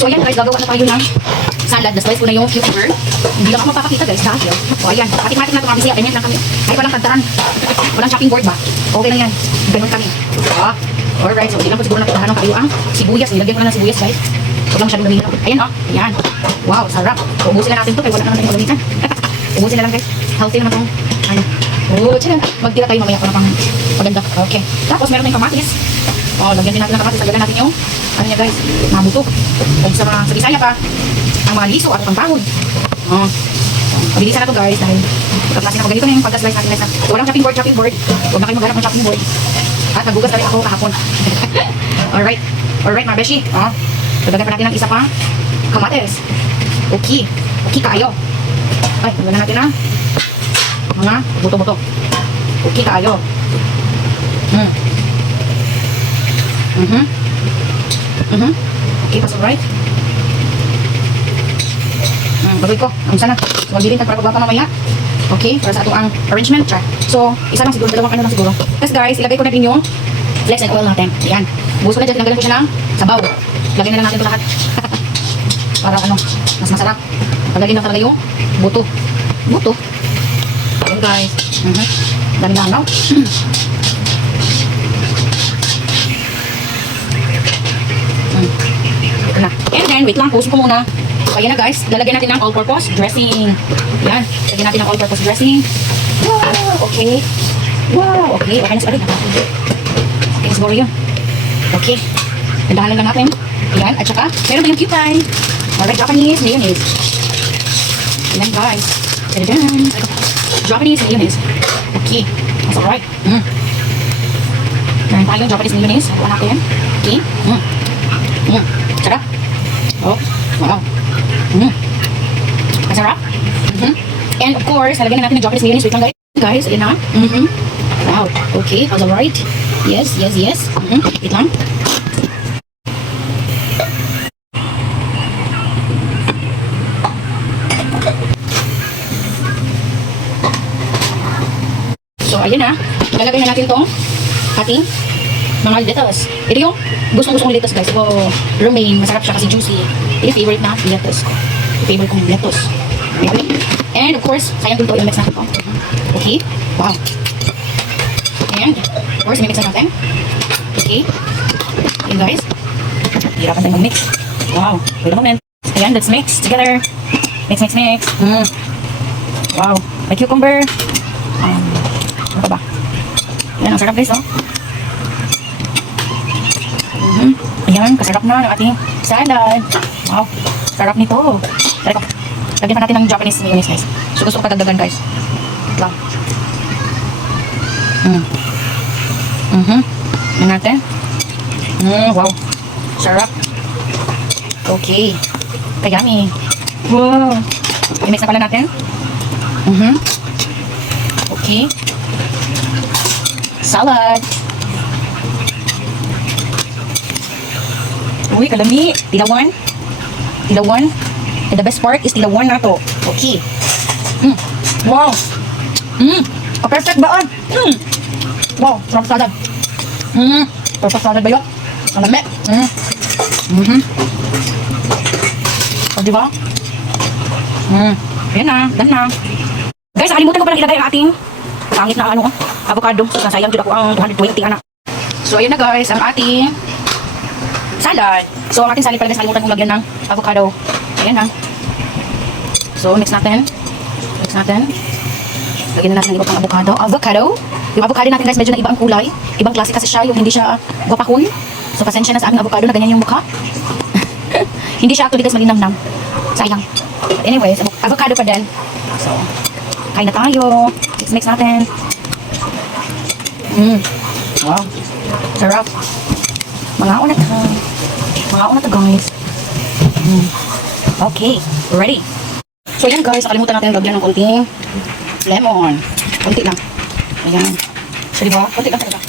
So ayan guys, gagawa na tayo ng salad. Naslice ko na yung cucumber. Hindi lang ako magpapakita guys dahil. O ayan, patik-matik na ito mga bisaya. Ganyan lang kami. Kahit walang kantaran. Walang chopping board ba? Okay lang yan. Ganun kami. Alright, so hindi lang po siguro napitahan ng kayo ang sibuyas. Nilagyan ko na ng sibuyas guys. Huwag lang masyadong gamitin. Ayan o, ayan. Wow, sarap. So ubusin na natin ito kaya wala naman tayong gamitan. Ubusin na lang guys. Healthy naman itong ano. Oh, tiyan. Magtira tayo mamaya para pang maganda. Okay. Tapos meron tayong kamatis. Lagyan din natin ng kamatis. Lagyan natin yung ano niya guys, mabuto. Kung sa Bisaya pa, ang mga liso at ang pahod. Mabilisan na to guys dahil pagkaklase na ako. Ganito na yung pagka-slice natin guys. So walang chopping board. Huwag na kayo maghanap ng chopping board. At nagugas na rin ako kahapon. Alright mga beshi. Lagyan pa natin ng isa pa kamatis. Okay kayo. Ay, lagyan natin na mga buto-buto. Okay kayo. Okay, pass alright. Bagoy ko. Ang sana. So, magbilin para pagbaba mamaya. Okay, para sa atong ang arrangement. So, isa lang siguro, dalawang ano lang siguro. Tapos guys, ilagay ko na din yung flex and oil natin. Ayan. Buhos ko na dyan, tinanggalan ko siya ng sabaw. Lagyan na lang natin ito lahat. Para ano, mas masarap. Paglalin lang talaga yung buto. Ayan guys. Dami na ano. Ito na. And then, wait lang, puso ko muna. So, ayan na guys, lalagyan natin ng all-purpose dressing. Yan, lalagyan natin ng all-purpose dressing. Wow, okay. Wow, okay. Okay na siguro. Okay na siguro yun. Okay. Gandahan lang natin. Ayan, at saka, meron tayong cupine. Alright, Japanese mayonnaise. Ayan guys. Tadadaan. Japanese mayonnaise. Okay. That's alright. Meron tayong Japanese mayonnaise. Haluan natin. Okay. Sarap. Oh, wow. Masarap. And of course, nalagyan na natin ng Japanese mayonnaise. Wait lang guys. Ayan na. Wow. Okay. How's alright? Yes. Wait lang. So, ayan na. Lalagay na natin itong ating mga lettuce. Ito yung gustong-gustong lettuce guys. So, romaine. Masarap siya kasi juicy. Ito yung favorite na lettuce ko. Favorite kong lettuce. Okay. And of course, sayang dito yung mix natin ito. Okay. Wow. And of course, mimix natin. Okay. Okay guys. Hirapan tayo mag-mix. Wow. Wait a moment. Ayan, let's mix together. Mix. Wow. May cucumber. Ano ba? Ayan, ang sarap guys, oh. Ayan, kasarap na ng ating salad. Wow, sarap nito. Lagyan pa natin ng Japanese mayonnaise guys. So gusto ko kadagdagan guys. Ito lang. Ayan natin. Wow, sarap. Okay. Kayami. Wow. I-mix na pala natin. Okay. Salad. Uy, kalami. Tilawan. And the best part is tilawan na to. Okay. Wow. Perfect ba? Wow, sarap salad. Perfect salad ba yun? Kalami. O, diba? Ayan na. Done na. Guys, nakalimutan ko palang ilagay ang ating pangit na ano, avocado. So, nasayang dito ako ang 220 anak. So, ayan na guys, ang ating salad. So, ang ating salad pala guys, nakalimutan kong lagyan ng avocado. Ayan na. So, mix natin. Lagyan na natin ng iba pang avocado. Yung avocado natin guys, medyo na iba ang kulay. Ibang klase kasi siya, yung hindi siya guapahon. So, pasensya na sa aming avocado na ganyan yung mukha. Hindi siya actually guys malinamnam. Sayang. But anyways, avocado pa din. So, kain na tayo. Mix natin. Wow. Sarap. Mga una to guys. Okay. Ready. So yan guys, nakalimutan natin lagyan ng konting lemon. Konti lang. Ayan. So diba? Konti lang talaga.